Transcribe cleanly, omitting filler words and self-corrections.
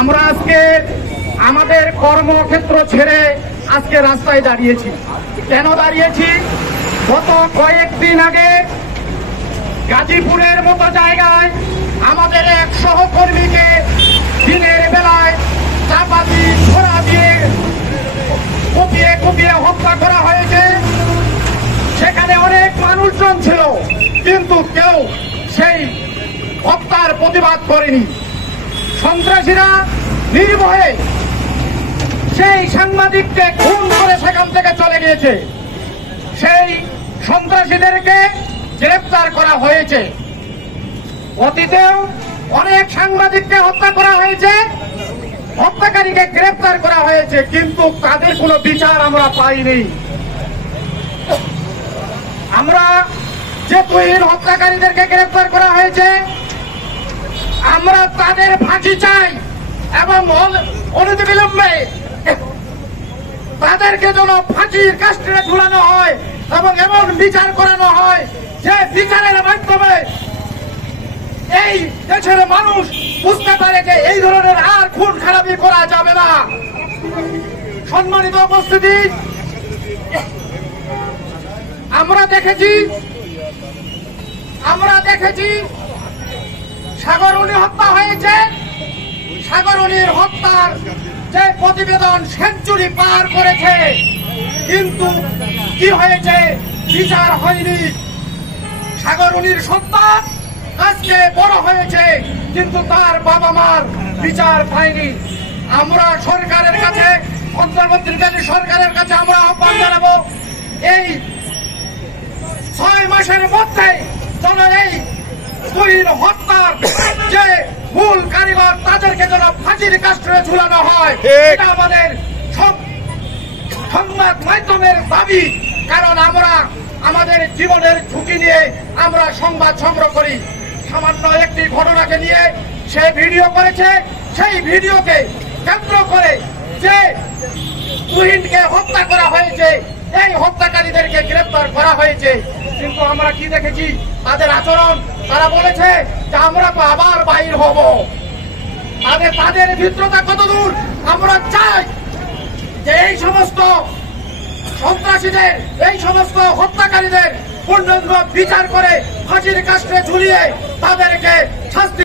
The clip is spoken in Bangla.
আমরা আজকে আমাদের কর্মক্ষেত্র ছেড়ে আজকে রাস্তায় দাঁড়িয়েছি। কেন দাঁড়িয়েছি? গত কয়েকদিন আগে গাজীপুরের মতো জায়গায় আমাদের এক সহকর্মীকে দিনের বেলায় চাপাতি ছোড়া দিয়ে কুপিয়ে কুপিয়ে হত্যা করা হয়েছে। সেখানে অনেক মানুষজন ছিল, কিন্তু কেউ সেই হত্যার প্রতিবাদ করেনি। সন্ত্রাসীরা নির্ভয়ে সেই সাংবাদিককে খুন করে সেখান থেকে চলে গিয়েছে। সেই সন্ত্রাসীদেরকে গ্রেফতার করা হয়েছে। অতীতেও অনেক সাংবাদিককে হত্যা করা হয়েছে, হত্যাকারীকে গ্রেফতার করা হয়েছে, কিন্তু তাদের কোনো বিচার আমরা পাইনি। আমরা যে তুহিন হত্যাকারীদেরকে গ্রেফতার করা হয়েছে, আমরা তাদের ফাঁসি চাই এবং অনতিবিলম্বে তাদেরকে যেন ফাঁসির কাস্টে ঝুলানো হয় এবং এমন বিচার করানো হয় যে বিচারের মাধ্যমে এই দেশের মানুষ বুঝতে পারে যে এই ধরনের আর খুন খারাপি করা যাবে না। সম্মানিত উপস্থিতি, আমরা দেখেছি সাগরুনি হত্যা হয়েছে। সাগরুনির হত্যার যে প্রতিবেদন সেঞ্চুরি পার করেছে, কিন্তু কি হয়েছে? বিচার হয়নি। সাগরুনির সন্তান আজকে বড় হয়েছে, কিন্তু তার বাবা মার বিচার পায়নি। আমরা সরকারের কাছে, অন্তর্বর্তীকালীন সরকারের কাছে আমরা আহ্বান জানাবো, এই 6 মাসের মধ্যে যেন এই তুহিন হত্যার যে মূল কারিগর তাদেরকে যেন ফাঁসির কাস্টে ঝুলানো হয়। এটা আমাদের সংবাদ মাধ্যমের দাবি, কারণ আমরা আমাদের জীবনের ঝুঁকি নিয়ে আমরা সংবাদ সংগ্রহ করি। সামান্য একটি ঘটনাকে নিয়ে সে ভিডিও করেছে, সেই ভিডিওকে কেন্দ্র করে যে তুহিনকে হত্যা করা হয়েছে, এই হত্যাকারীদেরকে গ্রেফতার করা হয়েছে। কিন্তু আমরা কি দেখেছি তাদের আচরণ? তারা বলেছে যে আমরা তো আবার বাইর হব। তাদের ভিত্রতা কত দূর? আমরা চাই যে এই সমস্ত সন্ত্রাসীদের, এই সমস্ত হত্যাকারীদের পূর্ণাঙ্গ বিচার করে ফাঁসির কাস্টে ঝুলিয়ে তাদেরকে শাস্তি